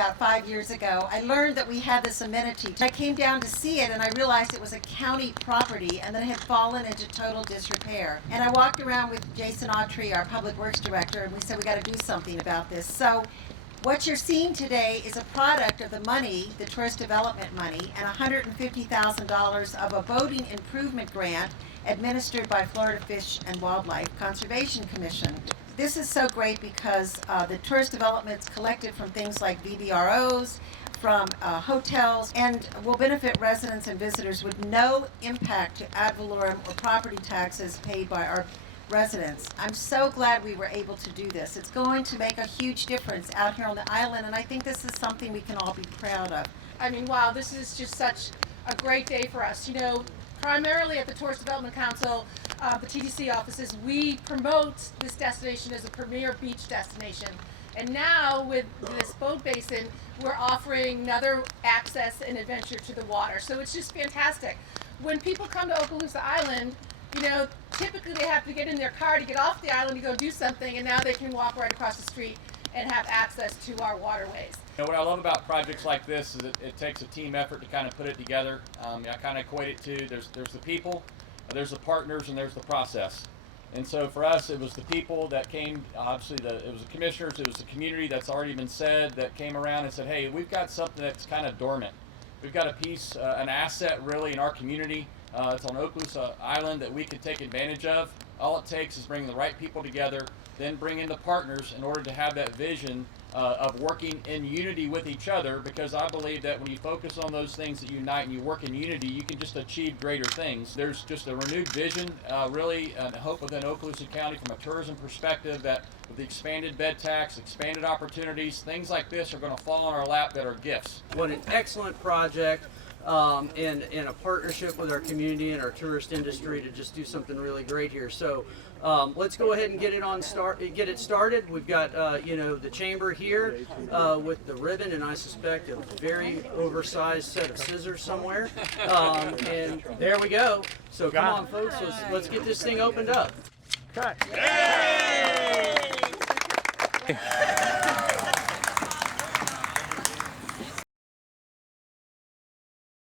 about 5 years ago, I learned that we had this amenity. I came down to see it and I realized it was a county property and that it had fallen into total disrepair. And I walked around with Jason Autry, our public works director, and we said we got to do something about this. So what you're seeing today is a product of the money, the tourist development money, and $150,000 of a boating improvement grant administered by Florida Fish and Wildlife Conservation Commission. This is so great because the tourist development's collected from things like VBROs, from hotels, and will benefit residents and visitors with no impact to ad valorem or property taxes paid by our residents. I'm so glad we were able to do this. It's going to make a huge difference out here on the island, and I think this is something we can all be proud of. I mean, wow, this is just such a great day for us. You know, primarily at the Tourist Development Council, the TDC offices, we promote this destination as a premier beach destination. And now with this boat basin, we're offering another access and adventure to the water. So it's just fantastic. When people come to Okaloosa Island, you know, typically they have to get in their car to get off the island to go do something, and now they can walk right across the street and have access to our waterways. You know, what I love about projects like this is it takes a team effort to kind of put it together. I kind of equate it to there's the people, there's the partners, and there's the process. And so for us, it was the people that came, obviously it was the commissioners, it was the community that's already been said that came around and said, hey, we've got something that's kind of dormant. We've got a piece, an asset really in our community. It's on Okaloosa Island that we could take advantage of. All it takes is bringing the right people together, then bring in the partners in order to have that vision of working in unity with each other, because I believe that when you focus on those things that unite and you work in unity, you can just achieve greater things. There's just a renewed vision, really, and hope within Okaloosa County from a tourism perspective that with the expanded bed tax, expanded opportunities, things like this are going to fall on our lap that are gifts. What an excellent project. In a partnership with our community and our tourist industry to just do something really great here. So let's go ahead and get it started. We've got you know, the chamber here with the ribbon, and I suspect a very oversized set of scissors somewhere. And there we go. So come on, folks, let's get this thing opened up. Cut. Yay!